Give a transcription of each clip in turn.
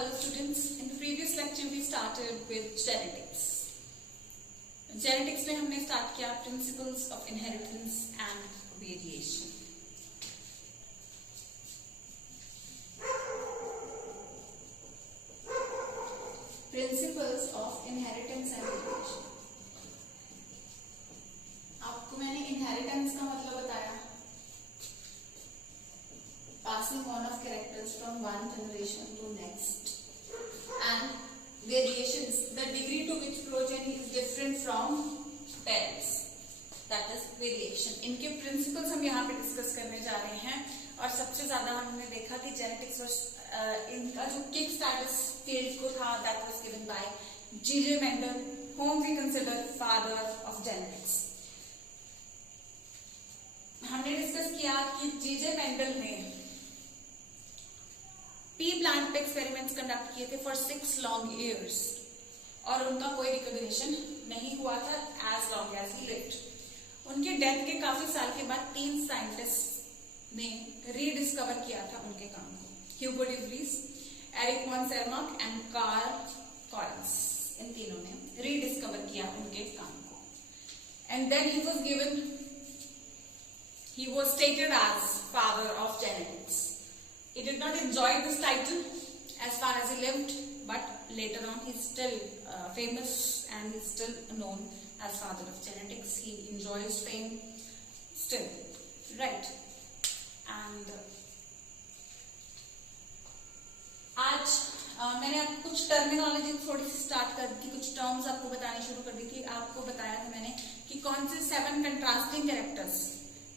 Hello students, in the previous lecture we started with genetics. Genetics में हमने start किया principles of inheritance and variation. Principles of inheritance and variation. आपको मैंने inheritance का मतलब बताया, passing on of characters from one generation to next, and variations, the degree to which progeny is different from parents, that is variation. इनके principles हम यहाँ पे discuss करने जा रहे हैं और सबसे ज्यादा हमने देखा कि genetics was इनका जो kick start इस field को था, that was given by G.J. Mendel, whom we consider father of genetics. हमने डिस्कस किया कि G.J. Mendel ने पी प्लांट पे एक्सपेरिमेंट्स कंडक्ट किए थे फॉर 6 लॉन्ग इयर्स और उनका कोई रिकॉग्निशन नहीं हुआ था as long as he lived. उनके डेथ के काफी साल के बाद 3 साइंटिस्ट ने रीडिस्कवर किया था उनके काम को, Hugo de Vries, Erich von Tschermak and Carl Collins. इन तीनों ने रीडिस्कवर किया उनके काम को and then he was stated as father of genetics. He did not enjoy this title as far as he lived, but later on he's still famous and he's still known as father of genetics. He enjoys fame still, right? And आज मैंने आपको कुछ terminology थोड़ी सी start कर दी, कुछ terms आपको बतानी शुरू कर दी थी. आपको बताया था मैंने कि कौन से 7 कंट्रास्टिंग कैरेक्टर्स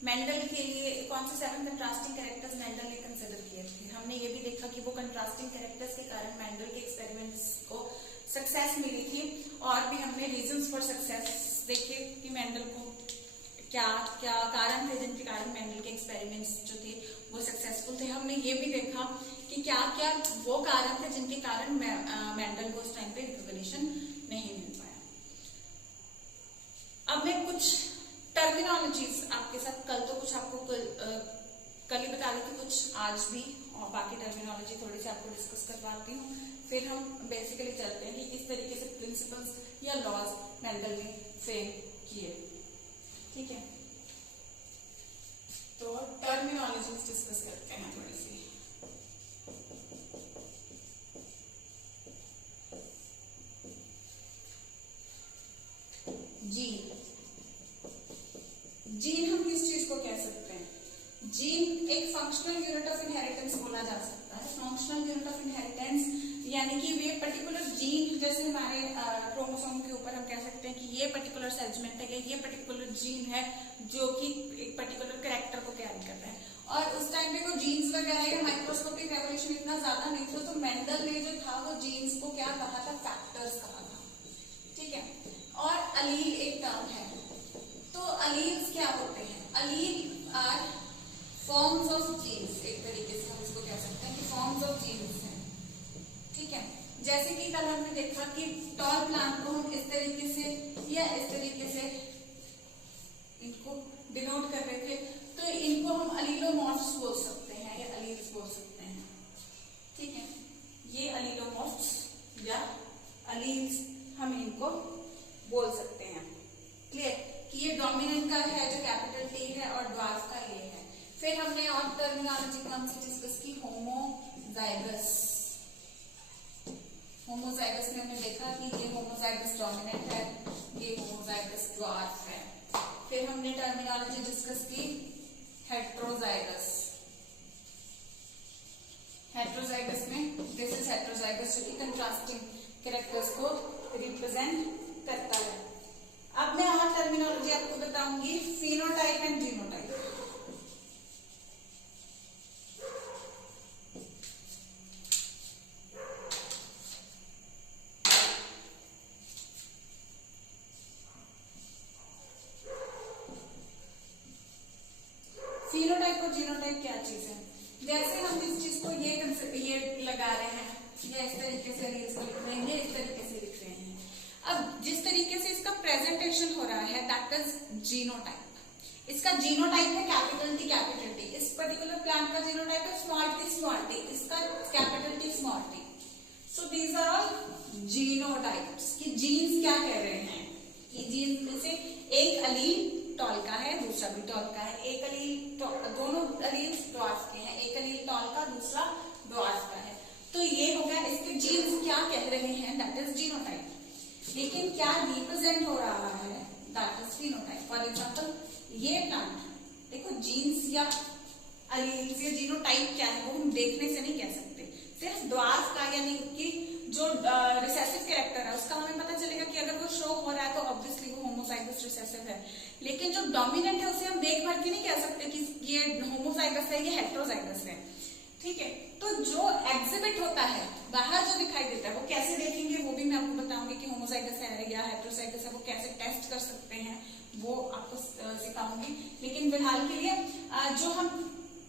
मेंडल के लिए, कौन से 7 कंट्रास्टिंग कैरेक्टर्स मेंडल ने कंसिडर किए थे. हमने ये भी देखा कि वो कंट्रास्टिंग कैरेक्टर्स के कारण मेंडल के एक्सपेरिमेंट्स को सक्सेस मिली थी और भी हमने रीजंस फॉर सक्सेस देखे कि मेंडल को क्या क्या कारण थे जिनके कारण मेंडल के एक्सपेरिमेंट्स जो थे वो सक्सेसफुल थे. हमने ये भी देखा कि क्या क्या वो कारण थे जिनके कारण मेंडल को उस टाइम पे रिकॉग्निशन नहीं मिल पाया. अब मैं कुछ टर्मिनोलॉजीज आपके साथ कल आपको कल ही बता रही थी, कुछ आज भी, और बाकी टर्मिनोलॉजी थोड़ी सी आपको डिस्कस करवाती हूँ. फिर हम बेसिकली चलते हैं कि किस तरीके से प्रिंसिपल्स या लॉज मेंडल ने फ्रेम किए. ठीक है, तो टर्मिनोलॉजीज डिस्कस करते हैं थोड़ी सी. जीन हम किस चीज को कह सकते हैं? जीन एक फंक्शनल यूनिट ऑफ इनहेरिटेंस बोला जा सकता है. फंक्शनल यूनिट ऑफ इनहेरिटेंस यानी कि ये पर्टिकुलर जीन, जैसे हमारे क्रोमोसोम के ऊपर हम कह सकते हैं कि ये पर्टिकुलर सेगमेंट है, ये पर्टिकुलर जीन है जो कि एक पर्टिकुलर कैरेक्टर को कैरी कर रहा है. और उस टाइम पे कोई जीन्स वगैरह या माइक्रोस्कोपिक रेवोल्यूशन इतना ज्यादा नहीं था, तो मेंडल ने जो था वो जीन्स को क्या कहा था? फैक्टर्स कहा था. ठीक है, और अलील एक टर्म है. तो अलील्स क्या होते हैं? अलील आर फॉर्म्स ऑफ जीन्स. एक तरीके से हम इसको कह सकते हैं कि फॉर्म्स ऑफ जीन्स हैं. ठीक है, जैसे कि कल हमने देखा कि टॉल प्लांट को हम इस तरीके से या इस तरीके से इनको डिनोट कर रहे थे, तो इनको हम अलीलोमॉर्फ्स बोल सकते हैं या अलील्स बोल सकते हैं. ठीक है, ये अलीलोमॉर्फ्स या अलील्स हम इनको बोल सकते हैं. क्लियर कि ये डोमिनेंट का है जो कैपिटल टी है और ड्वार्फ का ये है. फिर हमने और टर्मिनोलॉजी कौन सी डिस्कस की? होमोजाइगस. होमोजाइगस में हमने देखा कि ये होमोजाइगस डोमिनेंट है, ये होमोजाइगस ड्वार्फ है. फिर हमने टर्मिनोलॉजी डिस्कस की हेट्रोजाइगस. हेट्रोजाइगस में दिस इज हेट्रोजाइगस जो कि कंट्रास्टिंग कैरेक्टर्स को रिप्रेजेंट करता है. अब मैं और टर्मिनोलॉजी आपको बताऊंगी फिनोटाइप एंड जीनोटाइप. फिनोटाइप और जीनोटाइप क्या चीज है? जैसे हम इस चीज को ये लगा रहे हैं, या इस तरीके से रील्स को लिख रहे हैं, इस तरीके से लिख रहे हैं. अब जिस तरीके से इसका प्रेजेंटेशन हो रहा है दैट इज जीनोटाइप. इसका जीनोटाइप है कैपिटल टी. इस पर्टिकुलर प्लांट का जीनोटाइप है स्मॉल टी. इसका capital T small T. So these are all genotypes, कि जीन्स क्या कह रहे हैं, कि जीन्स में से एक अलील टॉल का है, दूसरा भी टॉल का है, एक अलील दोनों अलील ड्वार्फ के हैं, एक अलील टॉल का, दूसरा ड्वार्फ का है। तो ये हो गया इसके जीन्स क्या कह रहे हैं, दैट इज जीनोटाइप। लेकिन क्या रिप्रेजेंट हो रहा है, that is phenotype. For example ये प्लांट देखो, जीन्स या अलील्स या जीनोटाइप क्या है वो हम देखने से नहीं कह सकते, सिर्फ ड्वार्फ का यानी कि जो रिसेसिव कैरेक्टर है उसका हमें पता चलेगा कि अगर वो शो हो रहा है तो ऑब्वियसली वो होमोजाइगस रिसेसिव है। लेकिन जो डोमिनेंट है उसे हम देख भर के नहीं कह सकते कि ये होमोजाइगस है, ये हेटेरोजाइगस है, ठीक है। तो जो एग्जिबिट होता है, बाहर जो दिखाई देता है, वो कैसे देखेंगे वो भी मैं आपको बताऊंगी कि होमोजाइगस है या हेटेरोजाइगस है, वो कैसे टेस्ट कर सकते हैं वो आपको सिखाऊंगी। लेकिन फिलहाल के लिए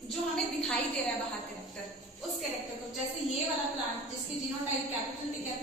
जो हमें दिखाई दे रहा है बाहर कैरेक्टर, उस कैरेक्टर को, जैसे ये वाला प्लांट जिसकी जीनोटाइप कैपिटल टी है,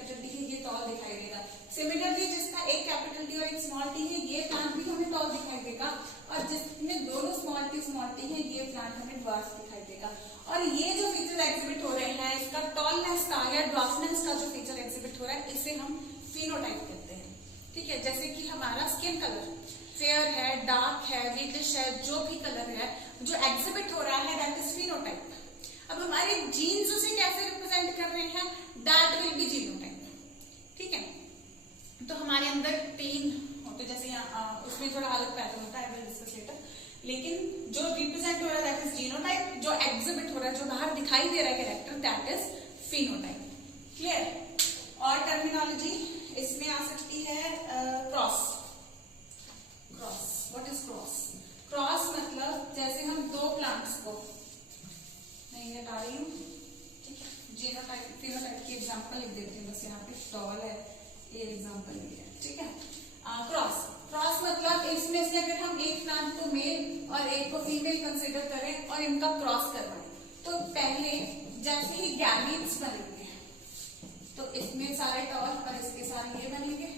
ये टॉल दिखाई देगा। सिमिलरली जिसका एक कैपिटल टी और एक स्मॉल टी है, ये प्लांट भी हमें टॉल दिखाई देगा, और जिसमें दोनों स्मॉल टी है, ये प्लांट हमें ड्वार्फ दिखाई देगा। और ये जो फीचर एग्जिबिट हो रहे हैं, इसका टॉलनेस का या ड्वार्फनेस का जो फीचर एग्जिबिट हो रहा है, इसे हम फिनोटाइप कहते हैं, ठीक है। जैसे कि हमारा स्किन कलर फेयर है, डार्क है, रेडिश है, जो भी कलर है जो एग्जिबिट हो रहा है, दैट इज फिनोटाइप। अब हमारे जीन्स उसे कैसे रिप्रेजेंट कर रहे हैं, दैट विल बी जीनोटाइप, ठीक है। तो हमारे अंदर 3 होते, जैसे यहाँ उसमें थोड़ा अलग पैटर्न होता है, आई विल डिस्कस लेटर। लेकिन जो रिप्रेजेंट हो रहा है दैट इज जीनोटाइप, जो एग्जिबिट हो रहा है, जो बाहर दिखाई दे रहा है character, that is phenotype. Clear. और टर्मिनोलॉजी इसमें आ सकती है cross. Cross, what is cross? Cross मतलब जैसे हम दो प्लांट्स को, नहीं हटा रही हूँ, ठीक है, जीनोटाइप फिनोटाइप की एग्जांपल लिख देती हूँ, बस यहाँ पे टॉल है, ये एग्जांपल लिया है, ठीक है। क्रॉस मतलब इसमें से अगर हम एक प्लांट को मेल और एक को फीमेल कंसिडर करें और इनका क्रॉस करवाएं, तो पहले जैसे ही गैमीट्स बनेंगे तो इसमें सारे टॉल और इसके सारे ये बनेंगे।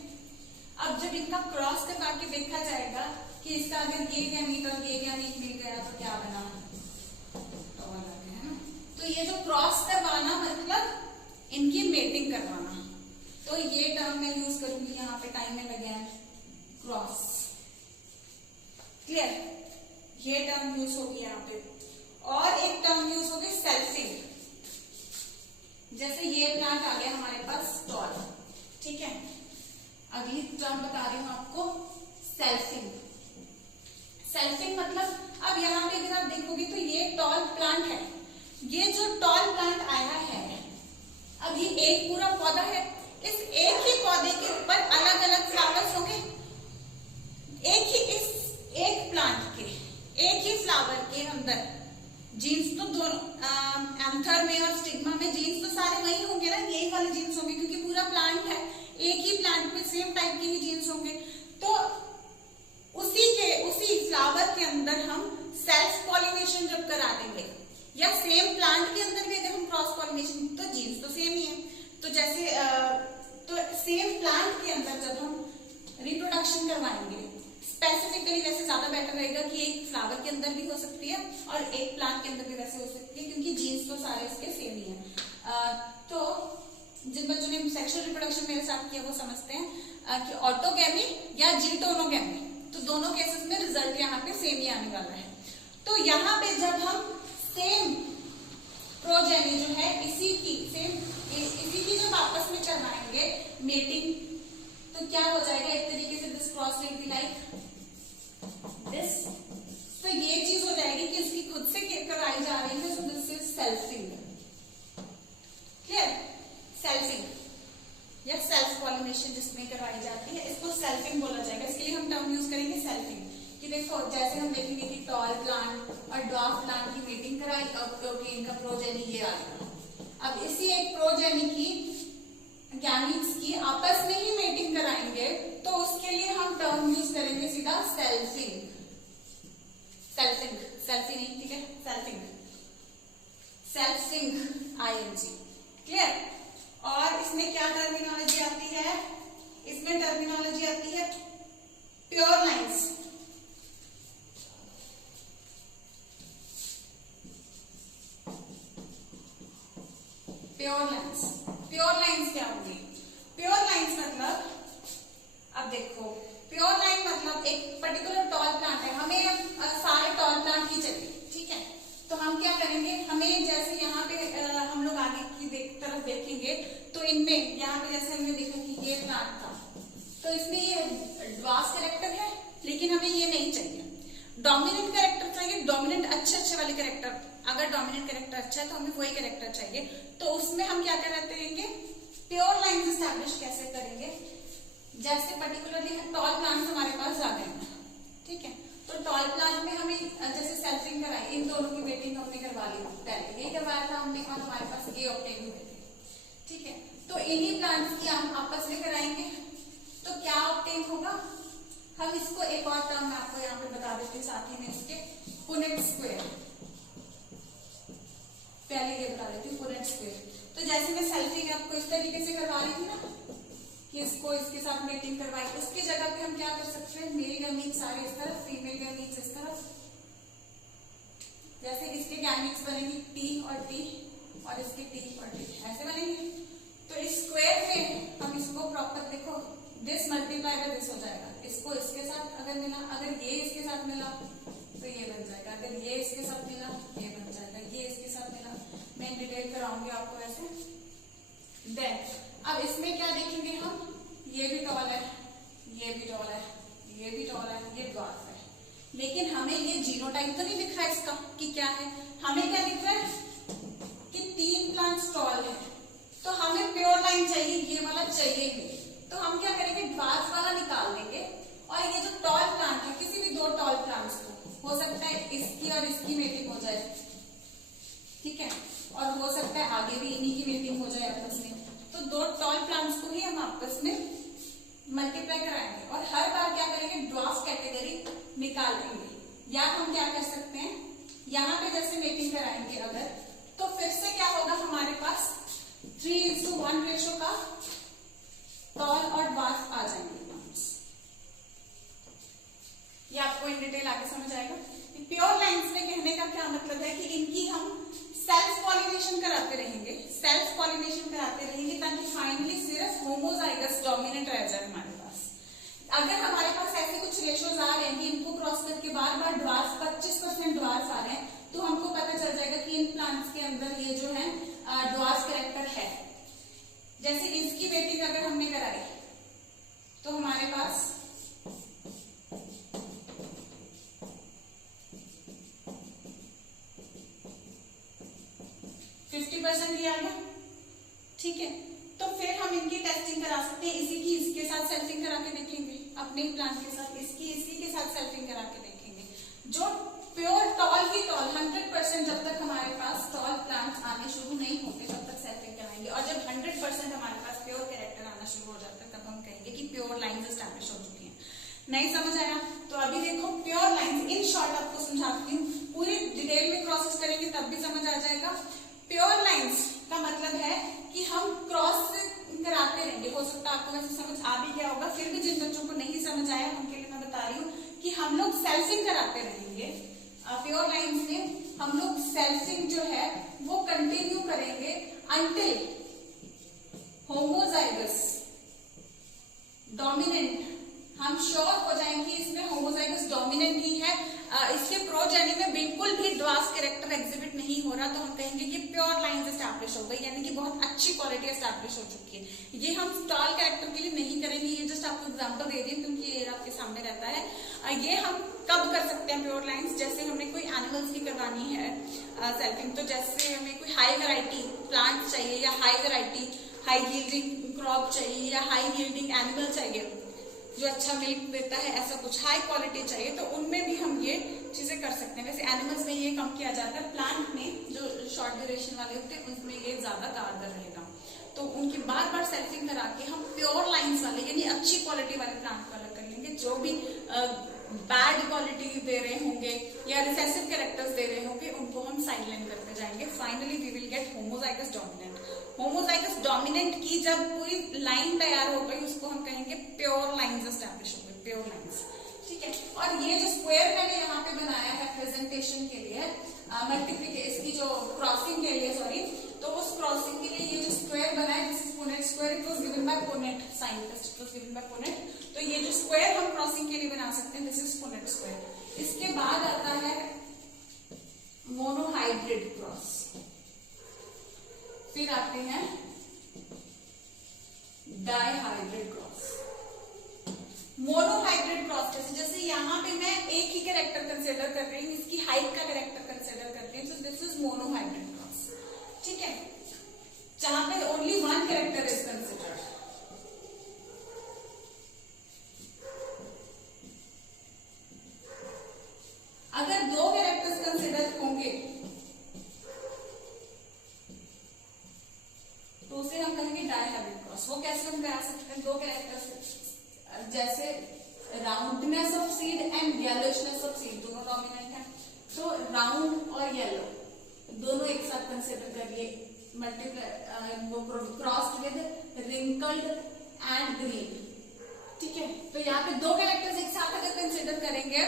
अब जब इनका क्रॉस करवा के देखा जाएगा कि इसका अगर ये गैमीट और ये गैमीट मिल गया तो क्या बना, टॉल आ गया, है ना। तो ये जो क्रॉस करवाना मतलब इनकी मेटिंग करवाना, तो ये टर्म मैं यूज करूंगी यहाँ पे, टाइम में लगे हैं, क्रॉस। क्लियर, ये टर्म यूज होगी यहाँ पे। और एक टर्म यूज होगी सेल्फिंग। जैसे ये प्लांट आ गया हमारे पास टॉल, ठीक है। अगली टर्म बता रही हूं आपको, सेल्फिंग। सेल्फिंग मतलब अब यहाँ पे अगर आप देखोगे तो ये टॉल प्लांट है, ये जो टॉल प्लांट आया है, अब ये एक पूरा पौधा है, इस एक ही पौधे के ऊपर अलग अलग फ्लावर्स होंगे, एक प्लांट के एक ही फ्लावर के अंदर जीन्स तो दोनों एंथर में और स्टिग्मा में जीन्स तो सारे वही होंगे ना, यही वाले जीन्स होंगे, क्योंकि पूरा प्लांट है, एक ही प्लांट में सेम टाइप के ही जीन्स होंगे। तो उसी फ्लावर के अंदर हम सेल्फ पॉलिनेशन जब करा देंगे, या सेम प्लांट के अंदर भी अगर हम क्रॉस पॉलिनेशन, तो जीन्स तो सेम ही है। तो जैसे तो सेम प्लांट के अंदर जब हम रिप्रोडक्शन करवाएंगे, स्पेसिफिकली वैसे ज्यादा बेटर रहेगा कि एक फ्लावर के अंदर भी हो सकती है और एक प्लांट के अंदर भी वैसे हो सकती है, क्योंकि जीन्स तो सारे इसके सेम ही है। तो जिन बच्चों ने सेक्सुअल रिप्रोडक्शन मेरे साथ किया वो समझते हैं कि ऑटोगैमी या जीटोनोगैमी, तो दोनों केसेस में रिजल्ट यहाँ पे सेम ही आने वाला है। तो यहाँ पे जब हम सेम प्रोजेनी जो है इसी की जब आपस में करवाएंगे मेटिंग, तो क्या हो जाएगा, एक तरीके से this cross will be like this. तो ये चीज हो जाएगी कि इसकी खुद से कराई जा रही है, so this is selfing. Clear, selfing या सेल्फ पॉलिनेशन जिसमें करवाई जाती है, इसको सेल्फिंग बोला जाएगा। इसके लिए हम टर्म यूज करेंगे सेल्फिंग, कि देखो जैसे हम देखेंगे कि टॉल प्लांट और ड्वार्फ प्लांट की मीटिंग कराई, अब क्योंकि इनका प्रोजेनी ये आ गया, अब इसी एक प्रोजेनी की गैमीट्स की आपस में ही मेटिंग कराएंगे, तो उसके लिए हम टर्म यूज करेंगे सीधा सेल्फिंग। सेल्फी नहीं, ठीक है, सेल्फिंग आईएनजी। क्लियर। और इसमें क्या टर्मिनोलॉजी आती है, इसमें टर्मिनोलॉजी आती है pure lines. Pure pure lines क्या होंगी? प्योर लाइंस मतलब, अब देखो, प्योर लाइन मतलब एक पर्टिकुलर टॉल प्लांट है, हमें सारे टॉल प्लांट ही चाहिए, ठीक है। तो हम क्या करेंगे, हमें जैसे यहाँ पे हम लोग आगे की तरफ देखेंगे तो इनमें यहाँ पे जैसे हमने देखा कि ये प्लांट था, तो इसमें ये ड्वार्फ कैरेक्टर है, लेकिन हमें ये नहीं चाहिए। डोमिनेंट कैरेक्टर चाहिए, डोमिनेंट अच्छे वाले कैरेक्टर। अगर डोमिनेंट कैरेक्टर अच्छा है तो हमें वही कैरेक्टर चाहिए। तो उसमें हम क्या करते रहेंगे, प्योर लाइंस एस्टैब्लिश कैसे करेंगे, जैसे पर्टिकुलरली टॉल प्लांट्स हमारे पास आ गए हैं, ठीक है। तो टॉल प्लांट में हमें जैसे सेल्फिंग कराई, इन दोनों की वेटिंग हमने करवा ली, पहले यही करवाया था हमने, और हमारे पास ये ऑब्टेन हुए थे, ठीक है। तो इन्हीं प्लांट्स की हम आपस में कराएंगे, तो क्या ऑब्टेन होगा, हम इसको एक और टर्म मैं आपको यहाँ पे बता देती हूँ साथ ही में इसके, पुनेट स्क्वायर, पहले ये बता देती हूँ पुनेट स्क्वायर। तो जैसे मैं सेल्फिंग आपको इस तरीके से करवा रही थी ना, कि इसको इसके साथ मेटिंग करवाई, उसकी जगह पे हम क्या कर सकते हैं, मेल गैमीट्स सारे इस तरफ, फीमेल गैमीट्स इस तरफ, जैसे इसके गैमीट्स बनेंगे T और T और इसके T और T, ऐसे बनेंगे। तो इस स्क्वायर में हम इसको प्रॉपर देखो, दिस मल्टीप्लाई बाय दिस हो जाएगा, इसको इसके साथ अगर मिला, अगर ये इसके साथ मिला तो ये बन जाएगा, अगर ये इसके साथ मिला ये बन जाएगा, ये इसके साथ मिला, मैं डिटेल कराऊंगी आपको ऐसे। देन अब इसमें क्या देखेंगे हम, ये भी टॉल है, ये भी टॉल है, ये भी टॉल है, ये ड्वार्फ है, लेकिन हमें ये जीनोटाइप तो नहीं दिख रहा है इसका कि क्या है, हमें क्या दिख रहा है कि 3 प्लांट्स टॉल है, तो हमें प्योर लाइन चाहिए, ये वाला चाहिए ही। तो हम क्या करेंगे, ड्वार्फ वाला निकाल देंगे, और ये जो टॉल प्लांट है, किसी भी 2 टॉल प्लांट्स को, हो सकता है इसकी और इसकी मेटिंग हो जाए, ठीक है, और हो सकता है आगे भी इन्हीं की मेटिंग हो जाए आपस में, तो 2 टॉल प्लांट्स को ही हम आपस में मल्टीप्लाई कराएंगे, और हर बार क्या करेंगे, ड्वार्फ कैटेगरी निकाल देंगे। या हम क्या कर सकते हैं, यहाँ पे जैसे मेटिंग कराएंगे अगर, तो फिर से क्या होगा, हमारे पास 3:1 रेशो का टॉल और ड्वार्फ आ जाएंगे प्लांट्स। ये आपको इन डिटेल आगे समझ आएगा। प्योर लाइंस में कहने का क्या मतलब है कि इनकी हम सेल्फ पॉलिनेशन कराते रहेंगे, सेल्फ पॉलिनेशन कराते रहेंगे, ताकि फाइनली सिर्फ होमोजाइगस डोमिनेंट रह जाए हमारे पास। अगर हमारे पास ऐसे कुछ रेशोज आ रहे हैं कि इनको क्रॉस करके बार बार ड्वार्फ 25% ड्वार्फ आ रहे हैं, तो हमको पता चल जाएगा कि इन प्लांट्स के अंदर ये जो है ड्वार्फ कैरेक्टर है। जैसे इसकी मेटिंग अगर हमने कराई तो हमारे पास 50% ही आ गया, ठीक है। तो फिर हम इनकी टेस्टिंग करा सकते हैं, इसी की इसके साथ सेल्फिंग करा के देखेंगे, अपने प्लांट के साथ इसकी इसी के साथ सेल्फिंग करा के देखेंगे। जो प्योर टॉल की टॉल 100%, जब तक हमारे पास टॉल प्लांट्स आने शुरू नहीं होते तब तक सेल्फिंग कराएंगे, और जब 100% हमारे पास प्योर कैरेक्टर आना शुरू हो जाता है तब हम कहेंगे कि प्योर लाइंस एस्टैब्लिश हो चुकी हैं। नहीं समझ आया तो अभी देखो, प्योर लाइंस इन शॉर्ट आपको समझाती हूँ, पूरी डिटेल में प्रोसेस करेंगे तब भी समझ आ जाएगा। प्योर लाइंस का मतलब है कि हम क्रॉस कराते रहेंगे, हो सकता है आपको वैसे समझ आ भी गया होगा, फिर भी जिन बच्चों को नहीं समझ आया उनके लिए मैं बता रही हूँ कि हम लोग सेल्फिंग कराते रहेंगे। प्योर लाइंस में हम लोग सेल्फिंग जो है वो कंटिन्यू करेंगे अंटिल होमोजाइगस डोमिनेंट हम श्योर हो जाएंगे इसमें होमोजाइगस डोमिनेंट ही है, इसके प्रोजेनी में बिल्कुल भी ड्वार्फ कैरेक्टर एग्जिबिट नहीं हो रहा, तो हम कहेंगे कि प्योर लाइंस एस्टैब्लिश हो गई, यानी कि बहुत अच्छी क्वालिटी एस्टैब्लिश हो चुकी है। ये हम टॉल कैरेक्टर के लिए नहीं करेंगे, ये जस्ट आपको एग्जांपल दे रही हूँ क्योंकि ये आपके सामने रहता है। ये हम कब कर सकते हैं प्योर लाइंस, जैसे हमने कोई एनिमल्स की करवानी है सेल्फिंग, तो जैसे हमें कोई हाई वेराइटी प्लांट चाहिए या high variety high yielding crop चाहिए या हाई यील्डिंग एनिमल चाहिए जो अच्छा मिल्क देता है, ऐसा कुछ हाई क्वालिटी चाहिए, तो उनमें भी हम ये चीजें कर सकते हैं। वैसे एनिमल्स में ये कम किया जाता है, प्लांट में जो शॉर्ट ड्यूरेशन वाले होते हैं उनमें ये ज्यादा कारगर रहेगा, तो उनकी बार बार सेल्फिंग करा के हम प्योर लाइंस वाले यानी अच्छी क्वालिटी वाले प्लांट को अलग कर लेंगे। जो भी बैड क्वालिटी दे रहे होंगे या रिसेसिव कैरेक्टर्स दे रहे होंगे उनको हम साइडलाइन करते जाएंगे। Finally we will get homozygous dominant. Homozygous dominant की जब पूरी लाइन तैयार हो गई उसको हम कहेंगे प्योर लाइंस एस्टैब्लिश हो गई, प्योर लाइंस, ठीक है। और ये जो स्क्वायर मैंने यहाँ पे बनाया है प्रेजेंटेशन के लिए, मल्टीप्लिकेशन इसकी जो क्रॉसिंग के लिए, सॉरी, तो उस क्रॉसिंग के लिए ये जो स्क्वायर बना है this is sign test it was given by Punnett. तो ये जो स्क्वायर हम क्रॉसिंग के लिए बना सकते हैं, दिस इज पुनेट स्क्वायर। इसके बाद आता है मोनोहाइब्रिड क्रॉस, फिर आते हैं डाइहाइब्रिड क्रॉस। मोनोहाइब्रिड क्रॉस जैसे यहाँ पे मैं एक ही कैरेक्टर कंसिडर कर रही हूँ, इसकी हाइट का कैरेक्टर कंसिडर कर रही हूँ, so this is monohybrid cross. ठीक है, जहां पे only one character is considered. अगर दो कैरेक्टर्स कंसिडर होंगे तो उसे हम कहेंगे डाइहाइब्रिड क्रॉस। वो कैसे हम करा सकते हैं? दो कैरेक्टर्स जैसे roundness of seed and yellowness of seed दोनों डोमिनेंट है, तो राउंड और येलो दोनों एक साथ कंसिडर करिए, मल्टीप्लाई वो cross with wrinkled and green. ठीक है, तो यहाँ पे दो कैरेक्टर्स एक साथ अगर कंसिडर करेंगे,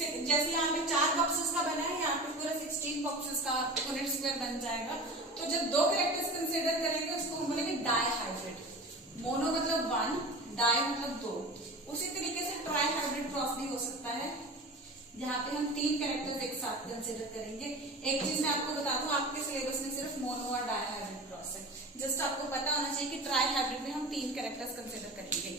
जैसे यहाँ पे 4 बॉक्सेस का बना है, यहाँ पे पूरा 16 बॉक्सेस का पुनेट स्क्वायर बन जाएगा। तो जब दो कैरेक्टर्स कंसिडर करेंगे उसको हम बोलेंगे डाइहाइब्रिड। मोनो मतलब वन, डाई मतलब दो। उसी तरीके से ट्राइहाइब्रिड क्रॉस भी हो सकता है, जहाँ पे हम 3 कैरेक्टर्स एक साथ कंसिडर करेंगे। एक चीज मैं आपको बता दूं, आपके सिलेबस में सिर्फ मोनो और डाइहाइब्रिड क्रॉस है, जस्ट आपको पता होना चाहिए कि ट्राइहाइब्रिड में हम 3 कैरेक्टर्स कंसिडर करेंगे।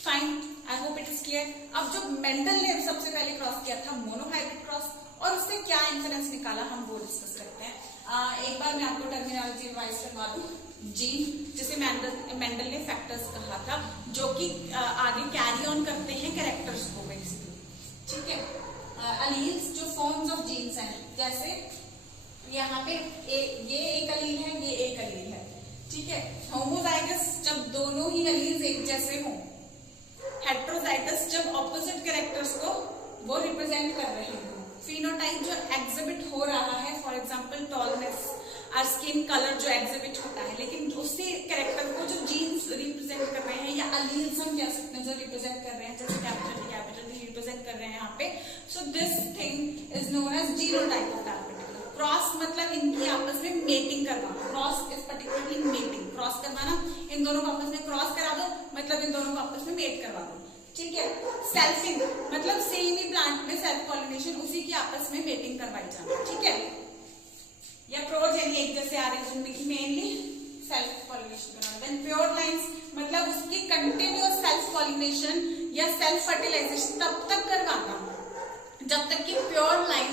Fine, I hope it is clear. अब जो मेंडल ने सबसे पहले क्रॉस किया था मोनोहाइब्रिड क्रॉस, और उससे क्या इन्फ्लुएंस निकाला हम वो डिस्कस करते हैं। एक बार मैं आपको टर्मिनोलॉजी रिवाइज करवा दूं। जीन जिसे मेंडल ने फैक्टर्स कहा था, जो कि आगे कैरी ऑन करते हैं कैरेक्टर्स को बेसिकली। ठीक है, अलील्स जो फॉर्म्स ऑफ जीन्स हैं, जैसे यहाँ पे ये एक अलील है, ये एक अलील है। ठीक है, होमोजाइगस जब दोनों ही अलील्स एक जैसे हों, हेट्रोजाइगस जब ऑपोजिट कैरेक्टर्स को वो रिप्रेजेंट कर रहे हो, फिनोटाइप जो एग्जिबिट हो रहा है, फॉर एग्जांपल टॉलनेस और स्किन कलर जो एग्जिबिट होता है, लेकिन उसी कैरेक्टर को जो जीन्स रिप्रेजेंट कर रहे हैं, या अलील्स हम कह सकते हैं जो रिप्रेजेंट कर रहे हैं, जैसे कैपिटल रिप्रेजेंट कर रहे हैं यहाँ पे। So this thing is known as genotype of that particular. Cross मतलब इनकी आपस में मेटिंग करवाना, cross is particularly mating, cross करवाना, इन दोनों को आपस में क्रॉस करा दो मतलब इन दोनों को आपस में मेट करवा दो। ठीक है, सेल्फिंग मतलब सेम ही प्लांट में सेल्फ पॉलिनेशन, उसी की आपस में मेटिंग करवाई जाना। ठीक है, या प्रोजेनी एक जैसे आ रहे हैं जिनमें मेनली सेल्फ पॉलिनेशन कराना। देन प्योर लाइंस मतलब उसकी कंटिन्यूअस सेल्फ पॉलिनेशन या सेल्फ फर्टिलाइजेशन तब तक करवाना जब तक कि प्योर लाइन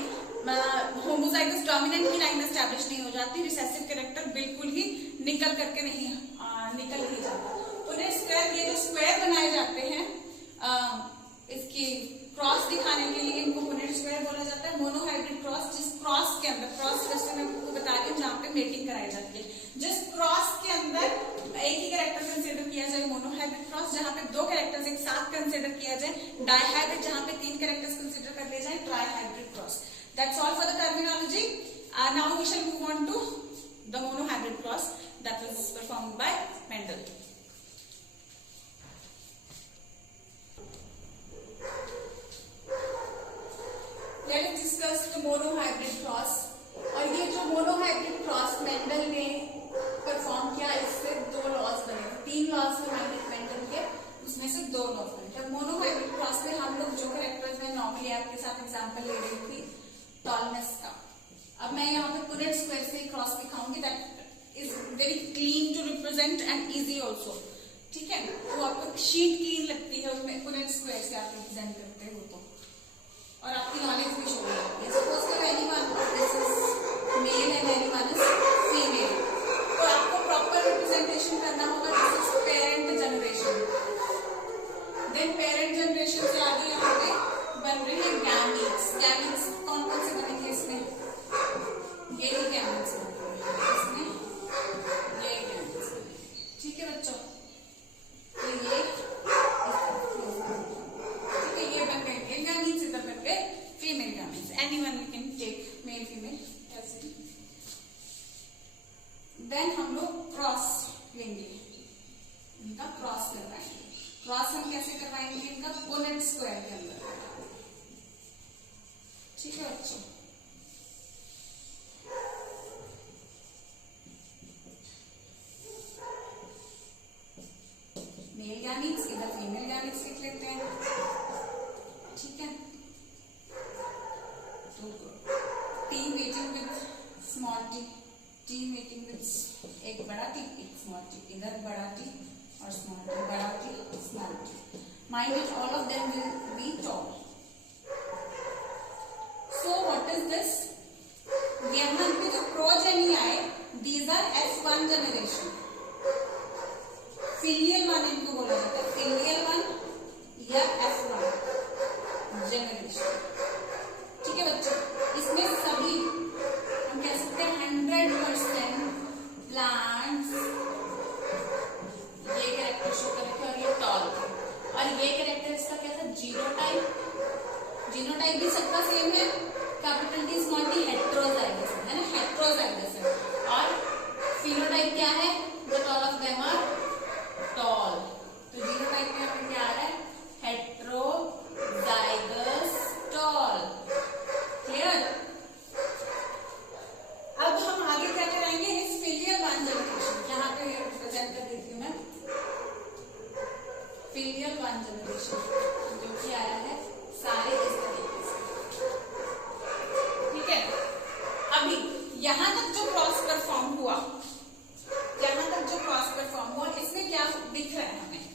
होमोजाइगस डोमिनेंट की लाइन एस्टैब्लिश नहीं हो जाती, रिसेसिव कैरेक्टर बिल्कुल ही निकल करके नहीं निकल ही जाता। पुनेट स्क्वायर, ये जो स्क्वायर बनाए जाते हैं इसकी क्रॉस दिखाने के लिए, इनको पुनेट स्क्वायर बोला जाता है। मोनोहाइब्रिड क्रॉस, जिस क्रॉस के अंदर, क्रॉस जैसे मैं आपको बता रही हूँ जहाँ पे मेटिंग कराई जाती है, जिस क्रॉस के अंदर एक ही कैरेक्टर कंसिडर किया जाए मोनोहाइब्रिड क्रॉस, जहाँ पे दो कैरेक्टर्स एक साथ कंसिडर किया जाए डाइहाइब्रिड, जहाँ पे 3 कैरेक्टर्स कंसिडर कर लिए जाए ट्राइहाइब्रिड cross. That's all for the terminology. Now we shall move on to the monohybrid cross that was performed by Mendel. Let us discuss the monohybrid cross. और ये जो monohybrid cross मेंडल ने perform किया, इससे 2 laws बने थे। 3 laws थे Mendel के, उसमें से 2 लॉज बने थे। मोनोहाइब्रिड क्रॉस में हम लोग जो कैरेक्टर्स में नॉर्मली आपके साथ एग्जांपल ले रही थी टॉलनेस का, अब मैं यहाँ पे पुनेट स्क्वायर से क्रॉस दिखाऊंगी, that is very clean to represent and easy also. ठीक है, तो आपको शीट क्लीन लगती है उसमें पुनेट स्क्वायर से आप रिप्रेजेंट करते हो तो, और आपकी नॉलेज भी शो होती है। सपोज करो anyone this is male and anyone is female, तो आपको प्रॉपर रिप्रेजेंटेशन करना होगा। This is parent generation, then parent generation से आगे यहाँ पे बन रहे हैं गैमीट्स। गैमीट्स कौन कौन से बनेंगे इसमें? ये ही गैमीट्स बनेंगे इसमें, ये गैमीट्स। ठीक है बच्चों, तो ये ठीक है, ये बन गए मेल गैमीट्स, इधर बन गए female gametes. Anyone you can take male female ऐसे। देन हम लोग क्रॉस लेंगे, इनका क्रॉस करवाएंगे। क्रॉस हम कैसे करवाएंगे? इनका पुनेट स्क्वायर के अंदर। ठीक है बच्चों, male gamete T meeting with एक बड़ा टी एक स्मॉल टी, इधर बड़ा टी और स्मॉल टी, बड़ा T small T, mind it all of them will be tall. So what is this? यहाँ पे जो प्रोजेनी आए, these are F1 generation. Filial one इनको बोला जाता है, फिलियल वन या F1 जनरेशन. ठीक है बच्चों, इसमें सभी हम कह सकते हैं 100% प्लांट्स ये कैरेक्टर शो करेंगे और ये टॉल थे. और ये कैरेक्टर इसका क्या था? जीनोटाइप. जीनोटाइप भी सबका सेम है, capital T small T, heterozygous है ना, हेट्रोजाइगस है. और फिनोटाइप क्या है? That all of them are tall. तो जीनोटाइप में हमें क्या आ रहा है? Heterozygous tall. क्लियर? अब हम आगे क्या करेंगे? इस फिलियल वन जनरेशन, यहाँ पे रिप्रेजेंट कर देती हूँ मैं. फिलियल वन जनरेशन जो कि आया है सारे इस तरीके से. ठीक है, अभी यहां तक जो क्रॉस परफॉर्म हुआ, यहां तक जो क्रॉस परफॉर्म हुआ, इसमें क्या दिख रहा है हमें?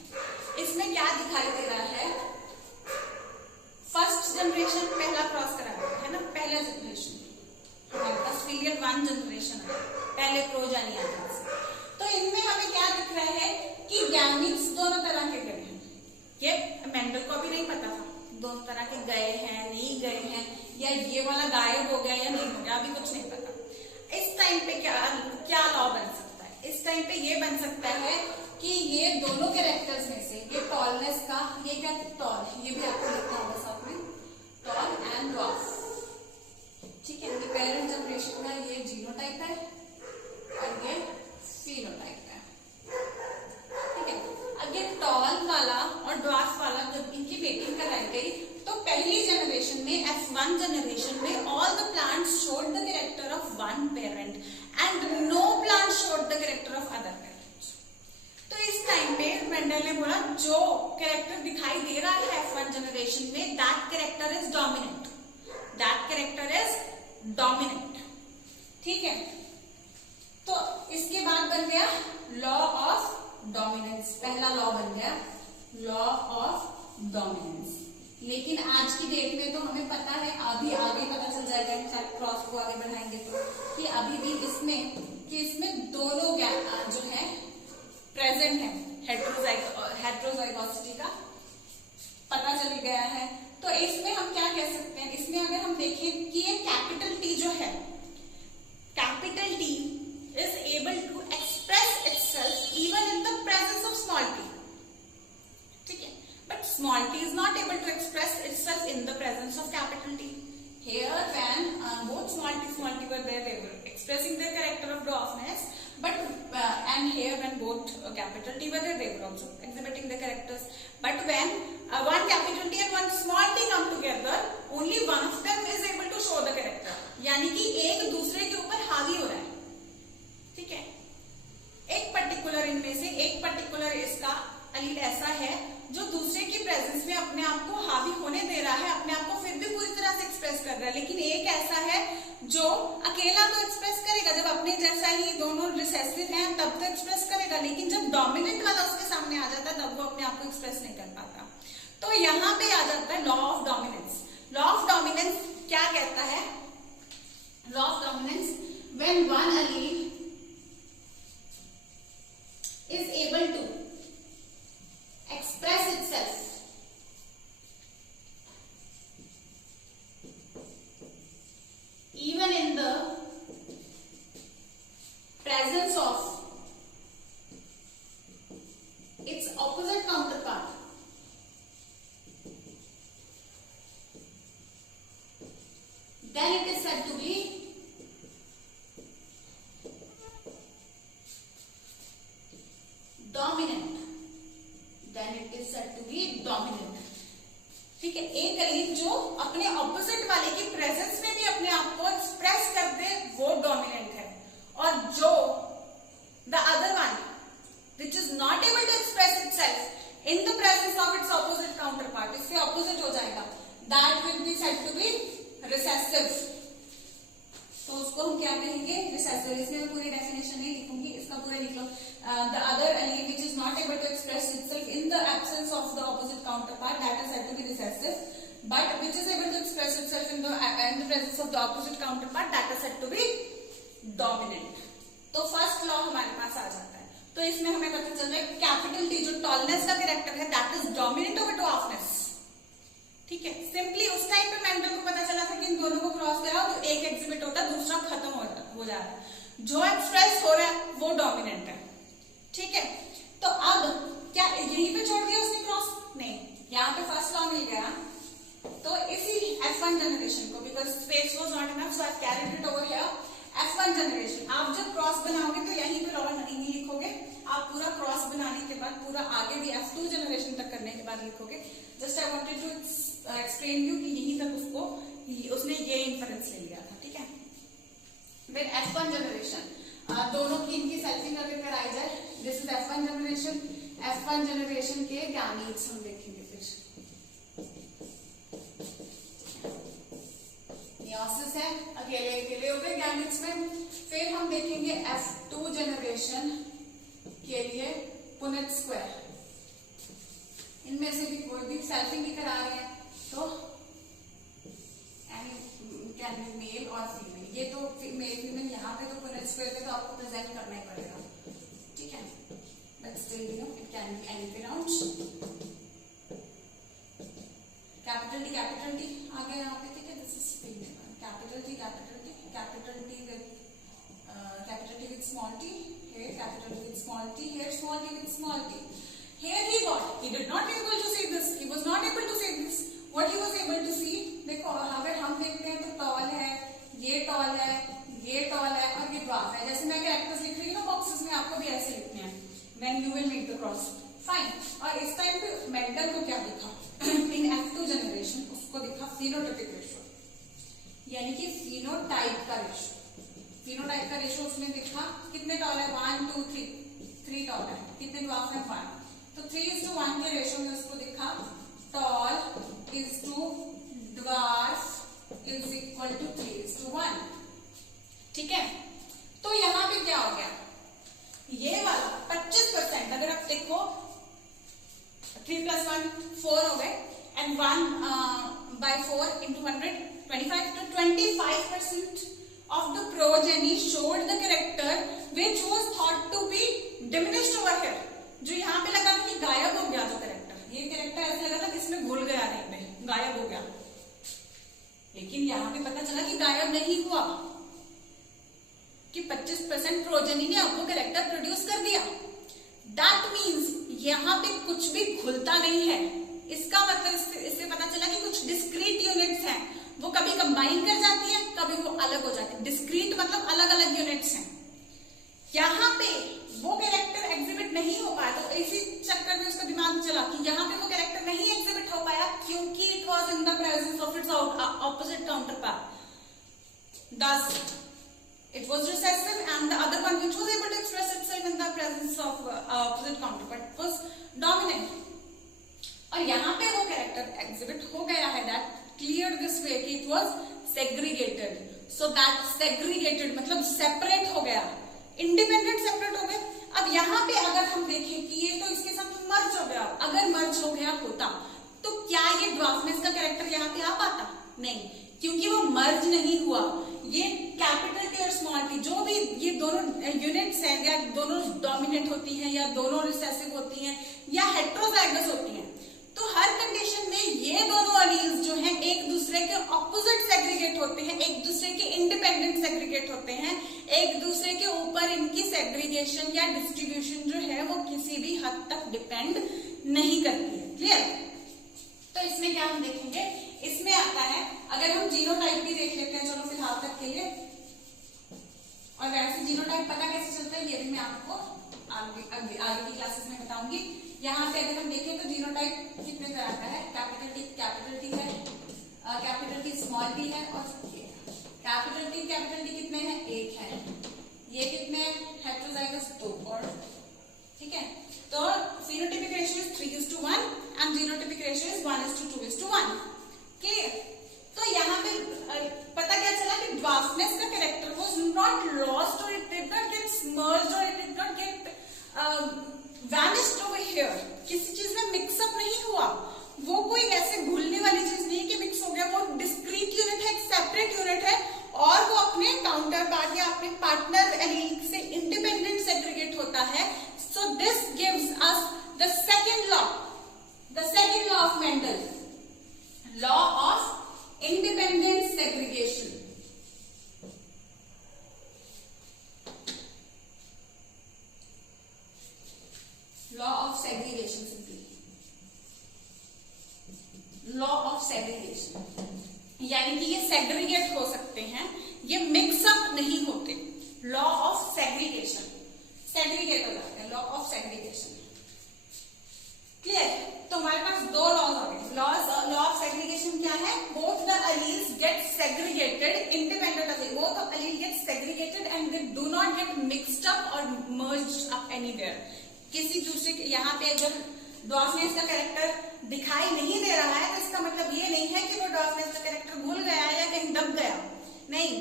इसमें क्या दिखाई दे रहा है? फर्स्ट जनरेशन पहला क्रॉस करा है ना, पहला जनरेशन हमारे पास फिलियल वन जनरेशन है, पहले प्रोजेनी आता है. तो इनमें हमें क्या दिख रहा है कि गैमीट्स दोनों तरह के गए हैं. ये मेंडल को भी नहीं पता था दोनों तरह के गए हैं नहीं गए हैं, या ये वाला गायब हो गया या नहीं हो गया, अभी कुछ नहीं पता. इस टाइम पे क्या लॉ बन सकता है? इस टाइम पे ये बन सकता है कि ये दोनों कैरेक्टर्स में से ये टॉलनेस का, ये क्या टॉल है, ये भी आपको लिखना होगा साथ में, टॉल एंड ड्वार्फ. ठीक है, ये पेरेंट जनरेशन का ये जीनोटाइप है और ये फिनोटाइप है. ठीक है, अब ये टॉल वाला और ड्वार्फ वाला जब इनकी मेटिंग कराई गई तो पहली जनरेशन में F1 जनरेशन में all the plants showed the character of one parent and no plant showed the character of other parent. तो इस टाइम पे मेंडल ने बोला जो कैरेक्टर दिखाई दे रहा है F1 जनरेशन में, that character is dominant. That character is dominant. ठीक है, तो इसके बाद बन गया लॉ ऑफ डोमिनेंस. पहला लॉ बन गया लॉ ऑफ डोमिनेंस. लेकिन आज की डेट में तो हमें पता है, अभी आगे पता चल जाएगा इनफैक्ट क्रॉस को आगे बढ़ाएंगे तो, कि अभी भी इसमें दोनों जो है प्रेजेंट है. हेट्रोजाइगोसिटी का पता चल गया है. तो इसमें हम क्या कह सकते हैं? इसमें अगर हम देखें कि ये कैपिटल टी जो है, capital T is able to express itself even in the presence of small t. ठीक है, but small t is not able to express itself in the presence of capital T. Here when both small t were there, they were expressing their character of dwarfness, but and here when both capital T were there, they were also exhibiting the characters. But when one capital T and one small t come together, only one of them is able to show the character. यानी कि एक दूसरे के ऊपर हावी हो रहा है. ठीक है, एक पर्टिकुलर इनमें से एक पर्टिकुलर इसका अलील ऐसा है जो दूसरे की प्रेजेंस में अपने आप को हावी होने दे रहा है, अपने आप को फिर भी पूरी तरह से एक्सप्रेस कर रहा है. लेकिन एक ऐसा है जो अकेला तो एक्सप्रेस करेगा, जब अपने जैसा ही दोनों रिसेसिव हैं तब तो एक्सप्रेस करेगा, लेकिन जब डोमिनेंट वाला उसके सामने आ जाता है तब वो अपने आप को एक्सप्रेस नहीं कर पाता. तो यहाँ पे आ जाता है law of dominance. Law of dominance क्या कहता है? Law of dominance, when one allele is able to express itself even in the presence of its opposite counterpart, then it is said to be dominant. Then it is said to be dominant. ठीक है, एक allele जो अपने opposite वाले की presence में भी अपने आप को एक्सप्रेस कर दे वो डोमिनेंट है, और जो the other one which is not able to express itself in the presence of its opposite counter part, इससे ऑपोजिट हो जाएगा, that will be said to be recessive. तो उसको हम क्या कहेंगे, रिसेसिव। इसमें मैं पूरी डेफिनेशन नहीं लिखूंगी, इसका पूरा लिख लो। The other allele which is not able to express itself in the absence of the opposite counter part that is said to be recessive, but which is able to express itself in the presence of the opposite counter part that is said to be dominant. तो first law हमारे पास आ जाता है। तो इसमें हमें पता चल रहा है कैपिटल टी जो टॉलनेस का कैरेक्टर है that is dominant over dwarfness. ठीक है, सिंपली उस टाइम पे मेंडल को पता चला था कि इन दोनों को क्रॉस करा तो एक एग्जिबिट होता है, दूसरा खत्म हो जा रहा है, जो एक्सप्रेस हो रहा है वो डोमिनेंट है। ठीक है, तो अब क्या यहीं पे छोड़ दिया उसने क्रॉस? नहीं, यहाँ पे फर्स्ट लॉ मिल गया। तो इसी F1 जनरेशन को, because space was not enough so I carried it over here, F1 generation आप जब क्रॉस बनाओगे तो यहीं पे लॉ नहीं लिखोगे, आप पूरा क्रॉस बनाने के बाद पूरा आगे भी F2 जनरेशन तक करने के बाद लिखोगे। Just I wanted to explain you कि यहीं तक उसने ये इन्फरेंस ले लिया था। ठीक है, फिर F1 जनरेशन, दोनों की इनकी सेल्फिंग अगर कराई जाए, this is F1 generation. F1 generation के गैमीट्स हम देखेंगे, फिर मियोसिस है, अकेले अकेले हो गए गैमीट्स में। फिर हम देखेंगे F2 जनरेशन के लिए पुनेट स्क्वायर, इनमें से भी कोई भी सेल्फिंग भी करा रहे हैं तो कैन बी मेल और फीमेल। ये तो मेल फीमेल यहाँ पे तो पुनेट स्क्वायर पे तो आपको प्रेजेंट करना ही पड़ेगा। ठीक है, but still you know it can be anything out. Capital T आ गया यहाँ पे। ठीक है, this is female. Capital T with small T, here capital T with small t, here small t with small t. Here he did not able to see this, he was not able to see this. What he was able to see, देखो अगर हम देखते हैं तो toll है, ये toll है, ये टॉल है और ये ड्वार्फ है। जैसे मैं कैरेक्टर्स लिख रही हूँ ना बॉक्सेस में, आपको भी ऐसे लिखने हैं when you will make the cross. Fine. और इस टाइम पे मेंडल को क्या दिखा in F2 जनरेशन, उसको दिखा phenotypic ratio, यानी कि phenotype का रेशियो। फिनोटाइप का रेशियो उसने देखा कितने टॉल है, 1 2 3 टॉल है, कितने ड्वार्फ है 1, तो 3:1 के रेशियो में उसको देखा tall is to dwarf is equal to 3:1। ठीक है, तो यहां पे क्या हो गया, ये वाला 25%, अगर आप देखो 3 + 1 4 हो गए एंड 1/4 into 100 25, तो 25% of the progeny showed the character which was thought to be diminished over here। जो यहाँ पे लगा था कि गायब हो गया, जो कैरेक्टर, ये कैरेक्टर ऐसा लगा था कि इसमें घुल गया, नहीं में गायब हो गया, लेकिन यहाँ पे पता चला कि गायब नहीं हुआ, कि 25% प्रोजेनी ने आपको कैरेक्टर प्रोड्यूस कर दिया। दैट मीन्स यहाँ पे कुछ भी घुलता नहीं है। इसका मतलब इससे पता चला कि कुछ डिस्क्रीट यूनिट्स हैं, वो कभी कंबाइन कर जाती है, कभी वो अलग हो जाती है। डिस्क्रीट मतलब अलग अलग यूनिट्स हैं। यहाँ पे वो कैरेक्टर एग्जिबिट नहीं हो पाया, तो इसी चक्कर में उसका दिमाग चला कि यहाँ पे वो कैरेक्टर नहीं एग्जिबिट हो पाया क्योंकि it was in the presence of its opposite counter part. Thus it was recessive and the other one which was able to express itself in the presence of opposite counterpart was dominant। और यहाँ पे वो character exhibit हो गया है, that cleared this way कि it was segregated, so that segregated मतलब separate हो गया, इंडिपेंडेंट सेपरेट हो गए। अब यहाँ पे अगर हम देखें कि ये तो इसके साथ मर्ज हो गया, अगर मर्ज हो गया होता तो क्या ये ड्वार्फनेस का कैरेक्टर यहाँ पे आ पाता? नहीं, क्योंकि वो मर्ज नहीं हुआ। ये कैपिटल टी और स्मॉल टी जो भी ये दोनों यूनिट्स हैं, या दोनों डोमिनेंट होती हैं, या दोनों रिसेसिव होती हैं, या हेट्रोजाइगस होती हैं, तो हर कंडीशन में ये दोनों अलील्स जो हैं एक दूसरे के ऑपोजिट सेग्रीगेट होते हैं, एक दूसरे के इंडिपेंडेंट सेग्रीगेट होते हैं, एक दूसरे के ऊपर इनकी सेग्रीगेशन या डिस्ट्रीब्यूशन जो है वो किसी भी हद तक डिपेंड नहीं करती है। क्लियर? तो इसमें क्या हम देखेंगे, इसमें आता है, अगर हम जीनोटाइप भी देख लेते हैं चलो फिलहाल तक के लिए, और वैसे जीनोटाइप पता कैसे चलता है ये भी मैं आपको आगे की क्लासेस में बताऊंगी। यहाँ पे अगर हम देखें तो जीनोटाइप कितने तरह का है, कैपिटल टी है, कैपिटल टी स्मॉल टी है, और कैपिटल टी कितने हैं, 1 है, ये कितने हेट्रोजाइगस 2, और ठीक है, तो phenotypic ratio is 3:1 and genotypic ratio is 1:2:1। Clear? तो यहाँ पे पता क्या चला कि ड्वार्फनेस का कैरेक्टर वो वैनिश्ड ओवर हियर, किसी चीज में मिक्सअप नहीं हुआ, वो कोई ऐसे घुलने वाली चीज नहीं कि मिक्स हो गया, वो डिस्क्रीट यूनिट है, एक सेपरेट यूनिट है और वो अपने काउंटर पार्ट या अपने पार्टनर एलील से इंडिपेंडेंट सेग्रीगेट होता है. So this gives us the second law of Mendel, law of independent segregation. Law of segregation, simply law of segregation, यानी कि ये सेग्रीगेट हो सकते हैं, ये मिक्सअप नहीं होते. लॉ ऑफ सेग्रीगेशन, सेग्रीगेट हो जाते हैं, लॉ ऑफ सेग्रीगेशन. क्लियर? तो हमारे पास दो लॉज आ गए. लॉ ऑफ सेग्रीगेशन क्या है? Both the alleles gate segregated independent of, both of allele gate segregated and they do not gate mixed up और मर्ज्ड अप एनीवेयर. किसी दूसरे के, यहाँ पे अगर डॉर्फनेस का कैरेक्टर दिखाई नहीं दे रहा है तो इसका मतलब ये नहीं है कि वो डॉर्फनेस का कैरेक्टर भूल गया या कहीं दब गया. नहीं,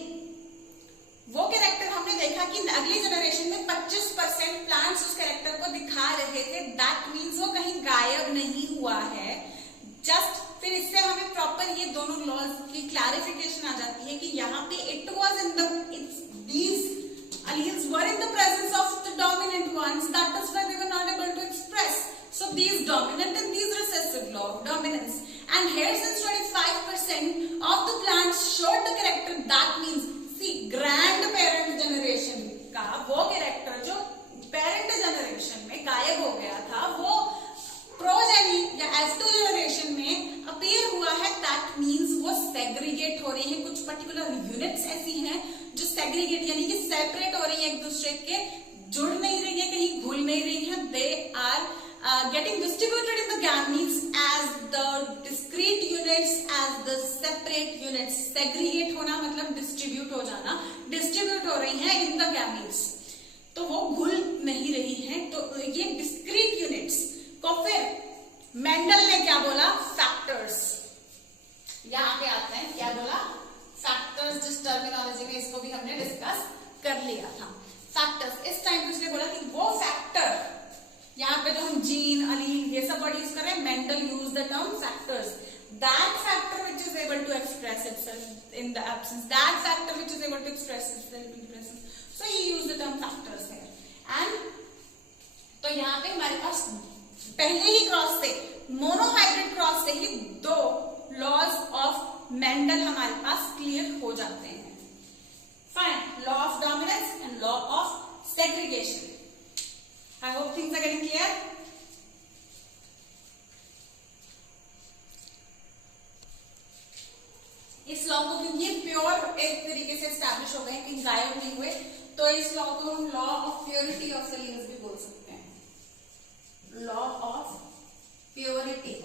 वो कैरेक्टर हमने देखा कि अगली जनरेशन में 25% प्लांट्स उस कैरेक्टर को दिखा रहे थे. दैट मीन्स वो कहीं गायब नहीं हुआ है. जस्ट फिर इससे हमें प्रॉपर ये दोनों लॉज की क्लैरिफिकेशन आ जाती है कि यहाँ पे it was in these alleles were in the presence of the dominant ones. That is why they were not able to express. So these dominant and these recessive law of dominance. And here since 25% of the plants showed the character, that means see grandparent generation का वो character जो parent generation में गायब हो गया था, वो progeny या F2 generation में appear हुआ है. That means वो segregate हो रही है. कुछ particular units ऐसी हैं जो सेग्रीगेट यानी कि सेपरेट हो रही है, एक दूसरे के जुड़ नहीं रही है, कहीं घुल नहीं रही है. They are getting distributed in the gametes as the discrete units, as the separate units. Segregate होना मतलब डिस्ट्रीब्यूट हो जाना, डिस्ट्रीब्यूट हो रही है इन द गैमीट्स, तो वो घुल नहीं रही है. तो ये डिस्क्रीट यूनिट्स को फिर मेंडल ने क्या बोला? फैक्टर्स. यहां पे आते हैं, क्या बोला? फैक्टर्स. जिस टर्मिनोलॉजी में इसको भी हमने डिस्कस कर लिया था. फैक्टर्स. इस टाइम उसने बोला कि वो फैक्टर, यहाँ पे जो हम जीन, अलील ये सब वर्ड यूज कर रहे हैं, Mendel use the term factors. That factor which is able to express itself in the absence, that factor which is able to express itself in the presence. So he use the term factors here. And तो यहाँ पे हमारे पास पहले ही cross से, monohybrid cross से ही दो लॉज ऑफ मेंडल हमारे पास क्लियर हो जाते हैं. Fine. Law of dominance and law of segregation. I hope things are getting clear. इस लॉ को, क्योंकि ये प्योर एक तरीके से एस्टैब्लिश हो गए, कहीं गायब नहीं हुए, तो इस लॉ को हम law of purity of alleles भी बोल सकते हैं. Law of purity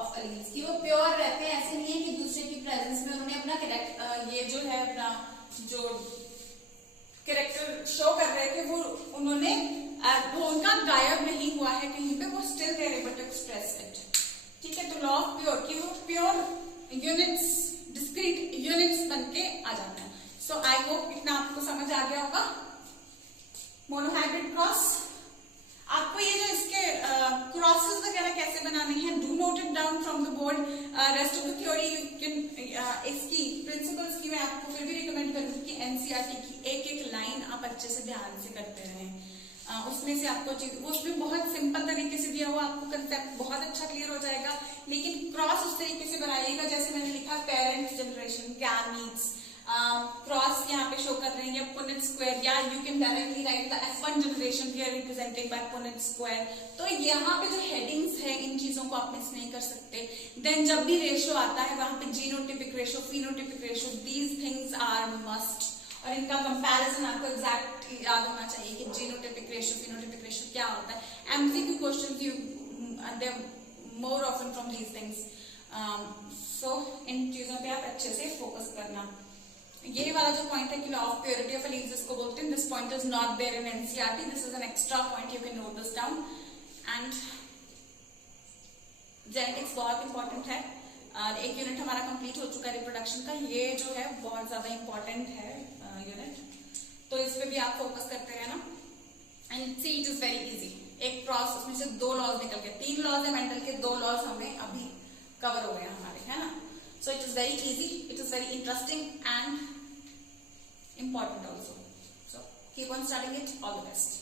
of alleles, कि वो प्योर रहते हैं, ऐसे नहीं है कि दूसरे की प्रेजेंस में उन्होंने अपना ये जो है अपना जो कैरेक्टर शो कर रहे थे वो उन्होंने वो उनका गायब नहीं हुआ है कहीं पे, वो still they are able to express it. ठीक है. तो लॉ ऑफ प्योर, कि वो प्योर यूनिट्स, डिस्क्रीट यूनिट्स बनके आ जाता है. सो आई होप इतना आपको समझ आ गया होगा. मोनोहाइब्रिड क्रॉस, आपको ये जो इसके क्रॉसेस वगैरह कैसे बनाने हैं, do not it down from the board. Rest of the theory you can, इसकी प्रिंसिपल्स की मैं आपको फिर भी रिकमेंड करूंगी कि एनसीईआरटी की एक एक लाइन आप अच्छे से ध्यान से करते रहें. उसमें से आपको चीज, उसमें बहुत सिंपल तरीके से दिया हुआ, आपको कंसेप्ट बहुत अच्छा क्लियर हो जाएगा. लेकिन क्रॉस उस तरीके से बनाइएगा जैसे मैंने लिखा, पेरेंट जनरेशन, गैमीट्स, क्रॉस यहाँ पे शो कर रहे हैं, पुनेट स्क्वायर, या you can directly right the F1 generation here represented by Punnett square. तो यहाँ पे जो हेडिंग्स है, इन चीजों को आप मिस नहीं कर सकते. देन जब भी रेशियो आता है वहां पे genotypic ratio, phenotypic ratio, these things are must. और इनका कंपैरिजन आपको एग्जैक्ट याद होना चाहिए कि जीनोटिपिक रेशियो, फिनोटिपिक रेशियो क्या होता है. MCQ questions you they more often from these things. So इन चीजों पे आप अच्छे से फोकस करना. ये वाला जो पॉइंट है कि law of purity of alleles इसको बोलते हैं, this point is not there in NCERT, this is an extra point, you can note this down. And genetics बहुत इंपॉर्टेंट है. एक यूनिट हमारा कंप्लीट हो चुका है रिप्रोडक्शन का, ये जो है बहुत ज्यादा इंपॉर्टेंट है यूनिट, तो इस पे भी आप फोकस करते रहना. And see it is very easy. एक प्रोसेस में से 2 लॉज निकल के, 3 लॉज है मेंटल के, 2 लॉज हमें अभी कवर हो गए हमारे, है ना. So it is very easy, it is very interesting and important also. So keep on studying it. All the best.